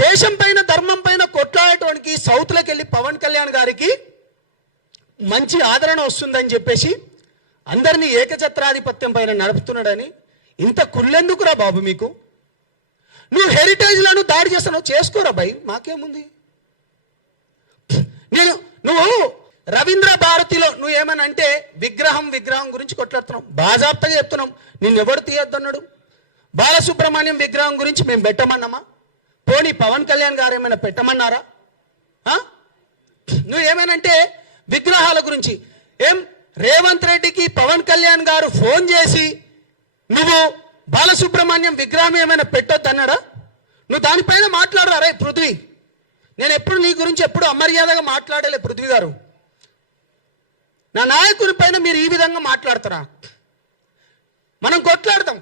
దేశం పైన ధర్మం పైన కొట్లాడటానికి సౌత్లోకి వెళ్ళి పవన్ కళ్యాణ్ గారికి మంచి ఆదరణ వస్తుందని చెప్పేసి అందరినీ ఏకఛత్రాధిపత్యం పైన నడుపుతున్నాడని ఇంత కుళ్ళెందుకురా బాబు మీకు? నువ్వు హెరిటేజ్లను దాడి చేస్తున్నావు, చేసుకోరా భయ్, మాకేముంది? నువ్వు రవీంద్ర భారతిలో నువ్వు ఏమని అంటే విగ్రహం గురించి కొట్లాడుతున్నావు, బాజాప్తగా చెప్తున్నాం. నిన్నెవడు తీయొద్దన్నాడు? బాలసుబ్రహ్మణ్యం విగ్రహం గురించి మేము పెట్టమన్నామా? పోనీ పవన్ కళ్యాణ్ గారు ఏమైనా పెట్టమన్నారా? నువ్వు ఏమైనంటే విగ్రహాల గురించి ఏం రేవంత్ రెడ్డికి పవన్ కళ్యాణ్ గారు ఫోన్ చేసి నువ్వు బాలసుబ్రహ్మణ్యం విగ్రహం ఏమైనా పెట్టొద్దన్నాడా? నువ్వు దానిపైన మాట్లాడరా? రే పృథ్వీ, నేను ఎప్పుడు నీ గురించి ఎప్పుడు అమర్యాదగా మాట్లాడలే పృథ్వీ గారు. నా నాయకుని పైన మీరు ఈ విధంగా మాట్లాడతారా? మనం కొట్లాడతాం.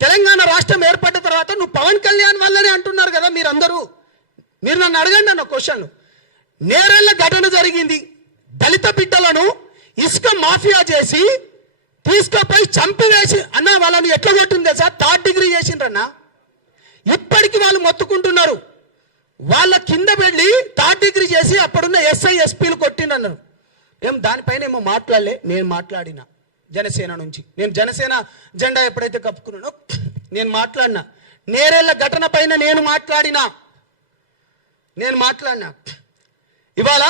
తెలంగాణ రాష్ట్రం ఏర్పడ్డ తర్వాత నువ్వు పవన్ కళ్యాణ్ వల్లనే అంటున్నారు కదా మీరందరూ. మీరు నన్ను అడగండి అన్న క్వశ్చన్లు. నేరెళ్ళ ఘటన జరిగింది, దళిత బిడ్డలను ఇసుక మాఫియా చేసి తీసుకుపోయి చంపివేసి అన్న వాళ్ళని ఎట్లా కొట్టింది సార్? 3rd degree చేసిండ్రన్నా. ఇప్పటికి వాళ్ళు మొత్తుకుంటున్నారు. వాళ్ళ కింద వెళ్ళి 3rd డిగ్రీ చేసి అప్పుడున్న ఎస్ఐ ఎస్పీలు కొట్టిండ్రన్నారు. ఏం దానిపైన ఏమో మాట్లాడలే. నేను మాట్లాడినా జనసేన నుంచి. నేను జనసేన జెండా ఎప్పుడైతే కప్పుకున్నానో నేను మాట్లాడినా. నేరేళ్ల ఘటన పైన నేను మాట్లాడినా. ఇవాళ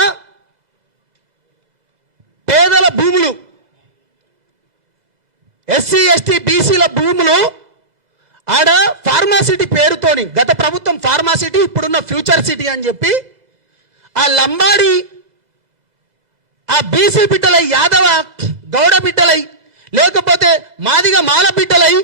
పేదల భూములు, ఎస్సీ ఎస్టీ బీసీల భూములు ఆడ ఫార్మాసిటీ పేరుతోని, గత ప్రభుత్వం ఫార్మాసిటీ, ఇప్పుడున్న ఫ్యూచర్ సిటీ అని చెప్పి ఆ లంబాడి ఆ బీసీ బిడ్డలై, యాదవ గౌడ బిడ్డలై, లేకపోతే మాదిగ మాల బిడ్డలై